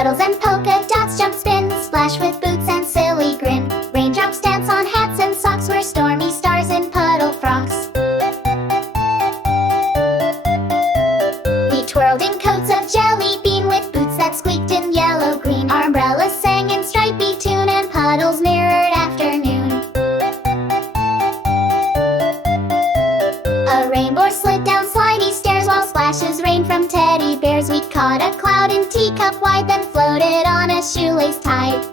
Puddles and polka dots jump, spin, splash with boots and silly grin. Raindrops dance on hats and socks, we're stormy stars in puddle frocks. We twirled in coats of jelly bean with boots that squeaked in yellow green. Our umbrellas sang in stripy tune and puddles mirrored afternoon. A rainbow slid down slidey stairs while splashes rained from teddy bears. We caught a cloud in teacup wide, then floated on a shoelace tied.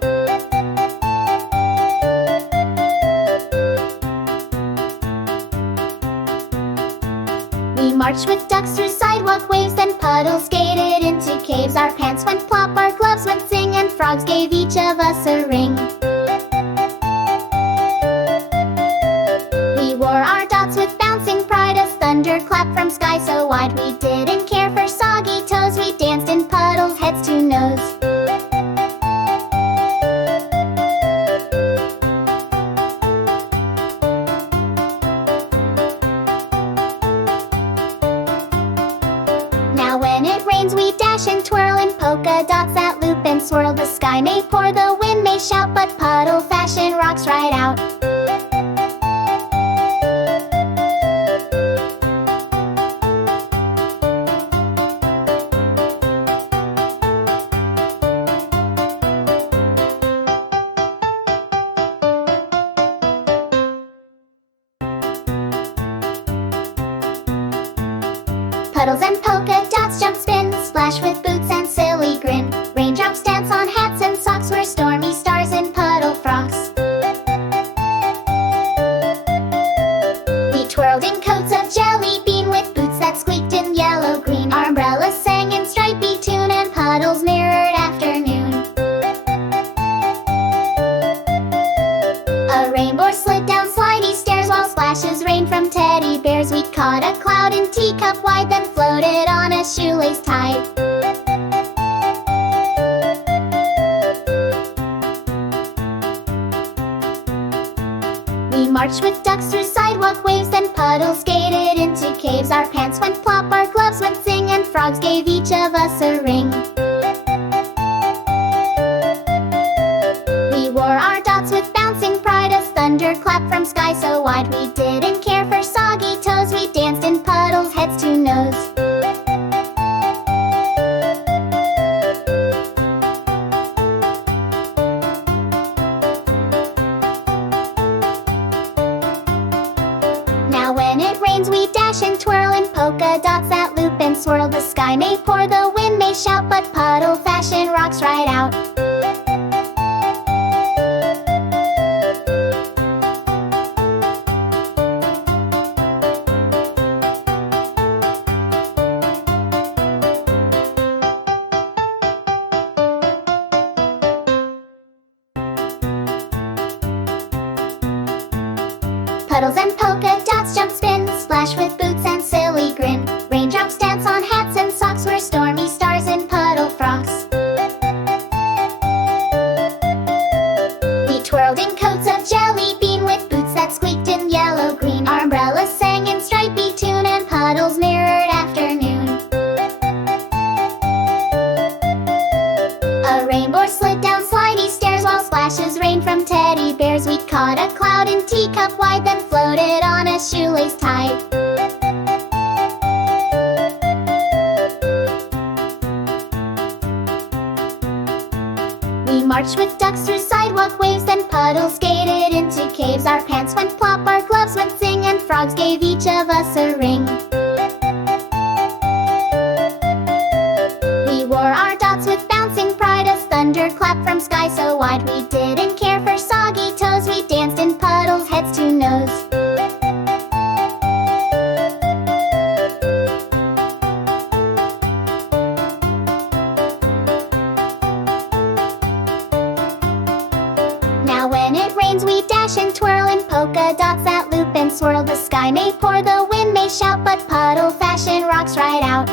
We marched with ducks through sidewalk waves, then Puddles skated into caves. Our pants went plop, our gloves went sing, and frogs gave each of us a ring. We wore our dots with bouncing pride as thunder clapped from sky so wide. We didn't care for soggy toes, we danced in puddles heads to nose. Now when it rains we dash and twirl in polka dots that loop and swirl. The sky may pour, the wind may shout, but puddle fashion rocks right out. Puddles and polka dots jump, spin, splash with boots and silly grin. Raindrops dance on hats and socks, we're stormy stars in puddle frocks. We twirled in coats of jelly bean with boots that squeaked in yellow green. Our umbrellas sang in stripy tune and puddles mirrored afternoon. A rainbow slid down slidey stairs while splashes rained from teddy bears. We caught a cloud in teacup wide, then floated on a shoelace tied. We marched with ducks through sidewalk waves, then Puddles skated into caves. Our pants went plop, our gloves went sing, and frogs gave each of us a ring. We wore our dots with bouncing pride as thunder clapped from sky so wide. We didn't care for soggy toes, we danced in puddles heads to nose. Now when it rains we dash and twirl in polka dots that loop and swirl. The sky may pour, the wind may shout, but puddle fashion rocks right out. Puddles and polka dots jump, spin, splash with boots and silly grin. Raindrops dance on hats and socks, we're stormy stars in puddle frocks. We twirled in coats of jelly bean with boots that squeaked in yellow green. Our umbrellas sang in stripy tune and puddles mirrored afternoon. A rainbow slid down slidey stairs while splashes rained from teddy bears. We caught a cloud in teacup wide, then floated on a shoelace tied. We marched with ducks through sidewalk waves, then Puddles skated into caves. Our pants went plop, our gloves went sing, and frogs gave each of us a ring. We wore our dots with bouncing pride as thunder clapped from sky so wide. We didn't care for soggy toes, we danced in puddles heads to nose. Now when it rains we dash and twirl in polka dots that loop and swirl. The sky may pour, the wind may shout, but puddle fashion rocks right out.